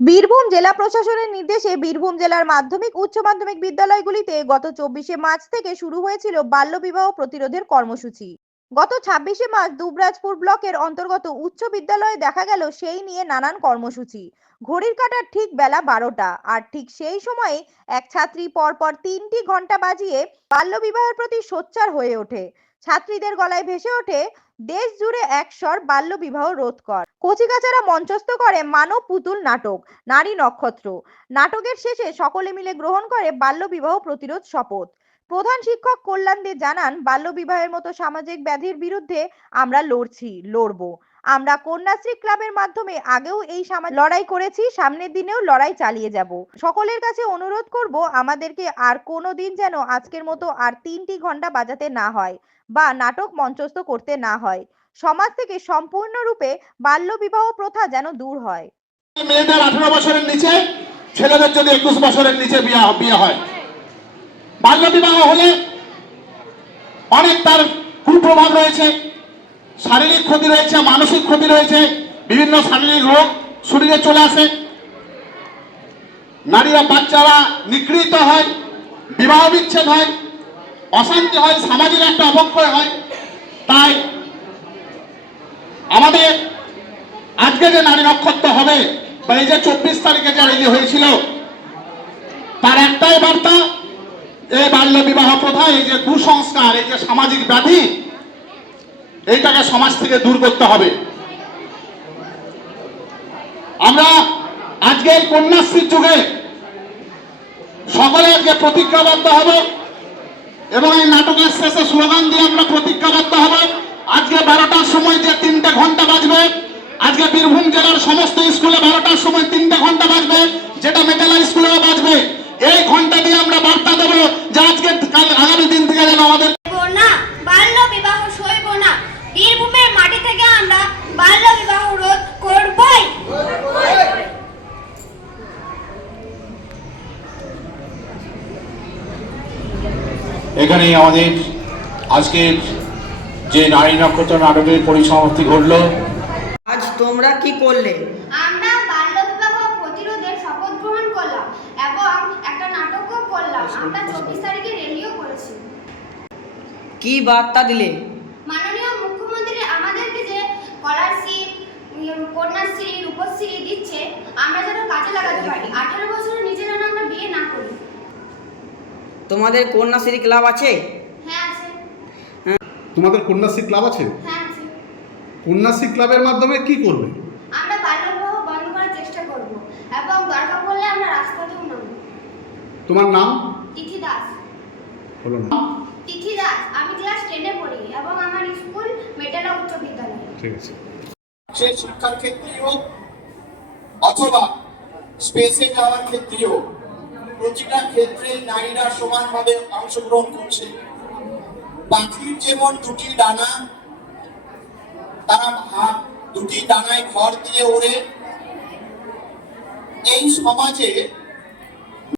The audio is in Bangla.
বীরভূম জেলা প্রশাসনের নির্দেশে বীরভূম জেলার মাধ্যমিক, উচ্চ মাধ্যমিক বিদ্যালয়গুলিতে গত চব্বিশে মার্চ থেকে শুরু হয়েছিল বাল্যবিবাহ প্রতিরোধের কর্মসূচি। গত ছাব্বিশে মার্চ দুবরাজপুর ব্লকের অন্তর্গত উচ্চ বিদ্যালয়ে দেখা গেল সেই নিয়ে নানান কর্মসূচি। ঘড়ির কাঁটার ঠিক বেলা বারোটা, আর ঠিক সেই সময়ে এক ছাত্রী পরপর তিনটি ঘণ্টা বাজিয়ে বাল্যবিবাহের প্রতি সোচ্চার হয়ে ওঠে। ছাত্রীদের গলায় ভেসে ওঠে, দেশ জুড়ে এক বাল্য বিবাহ রোধ কর। কচিকাচারা মঞ্চস্থ করে মানব পুতুল নাটক, নারী নক্ষত্র। নাটকের শেষে সকলে মিলে গ্রহণ করে বাল্য বিবাহ প্রতিরোধ শপথ। প্রধান শিক্ষক কল্যাণ দে জানান বাল্যবিবাহের মতো সামাজিক ব্যাধির বিরুদ্ধে আমরা লড়ছি, লড়বো। আমরা কন্যাশ্রী ক্লাবের মাধ্যমে আগেও এই লড়াই করেছি, সামনের দিনেও লড়াই চালিয়ে যাব। সকলের কাছে অনুরোধ করব, আমাদেরকে আর কোনো দিন যেন আজকের মতো আর তিনটি ঘণ্টা বাজাতে না হয় বা নাটক মঞ্চস্থ করতে না হয়। সমাজ থেকে সম্পূর্ণরূপে বাল্যবিবাহ প্রথা যেন দূর হয়। মেয়েদের আঠারো বছরের নিচে, ছেলেদের যদি একুশ বছরের নিচে বিয়ে বিয়ে হয়। বাল্য বিবাহ হলে অনেক তার কুপ্রভাব রয়েছে, শারীরিক ক্ষতি রয়েছে, মানসিক ক্ষতি রয়েছে, বিভিন্ন শারীরিক রোগ শরীরে চলে আসে। নারীরা, বাচ্চারা নিগৃহীত হয়, বিবাহ বিচ্ছেদ হয়, অশান্তি হয়, সামাজিক একটা অবক্ষয় হয়। তাই আমাদের আজকে যে নারী নক্ষত্র হবে, বা এই যে চব্বিশ তারিখে যে রেলি হয়েছিল, তার একটাই বার্তা এই বাল্য বিবাহ প্রথা, এই যে কুসংস্কার, এই যে সামাজিক ব্যাধি, এইটাকে সমাজ থেকে দূর করতে হবে। আমরা আজকের কন্যাশ্রীর যুগে সকলে আজকে প্রতিজ্ঞাবদ্ধ হব এবং এই নাটকের শেষে স্লোগান দিয়ে আমরা প্রতিজ্ঞাবদ্ধ হব। আজকে বারোটার সময় যে তিনটে ঘণ্টা বাজবে, আজকে বীরভূম জেলার সমস্ত স্কুলে বারোটার সময় তিনটে ঘণ্টা বাজবে, যেটা মেটালা স্কুলেও বাজবে এই ঘণ্টা দিয়ে আমরা বার্তা দেবো যে আজকে কাল আগামী দিন থেকে যেন আমাদের সইব না বাল্য বিবাহ সইব না বীরভূমের মাটি থেকে আমরা বাল্য বিবাহ রোধ করবই এখানে আমাদের আজকের যে নারী নক্ষত্র নাটকের পরিসমাপ্তি ঘটলো। আজ তোমরা কি করলে? আমরা প্রতিরোধের শপথ গ্রহণ করলাম এবং একটা নাটকও করলাম। আমরা চব্বিশ তারিখে রেলিও করেছি। কি বার্তা দিলে? মাননীয় মুখ্যমন্ত্রী আমাদেরকে যে স্কলারশিপ কন্যাশ্রী রূপশ্রী দিচ্ছে আমরা যেন কাজে লাগাতে পারি। আঠারো বছরের নিচে যেন আমরা বিয়ে না করি তোমাদের কন্যাশ্রী ক্লাব আছে? হ্যাঁ তোমাদের কন্যাশ্রী ক্লাব আছে? হ্যাঁ কন্যাশ্রী ক্লাবের মাধ্যমে কি করবে? আমরা বাল্য বন্ধ করার চেষ্টা করব এবং দরকার পড়লে আমরা রাস্তাতেও নামব। তোমার নাম? তিথি দাস। হলো না। তিথি দাস আমি ক্লাস টেনে পড়ি এবং আমার স্কুল মেটালা উচ্চ বিদ্যালয়। ঠিক আছে। সে শিক্ষার ক্ষেত্রেই হোক অথবা স্পেসে যাওয়ার ক্ষেত্রেই হোক প্রতিটা ক্ষেত্রে নারীরা সমানভাবে অংশগ্রহণ করছে। পাখির যেমন দুটি ডানা, তারা দুটি ডানায় ঘর দিয়ে ওড়ে। এই সমাজে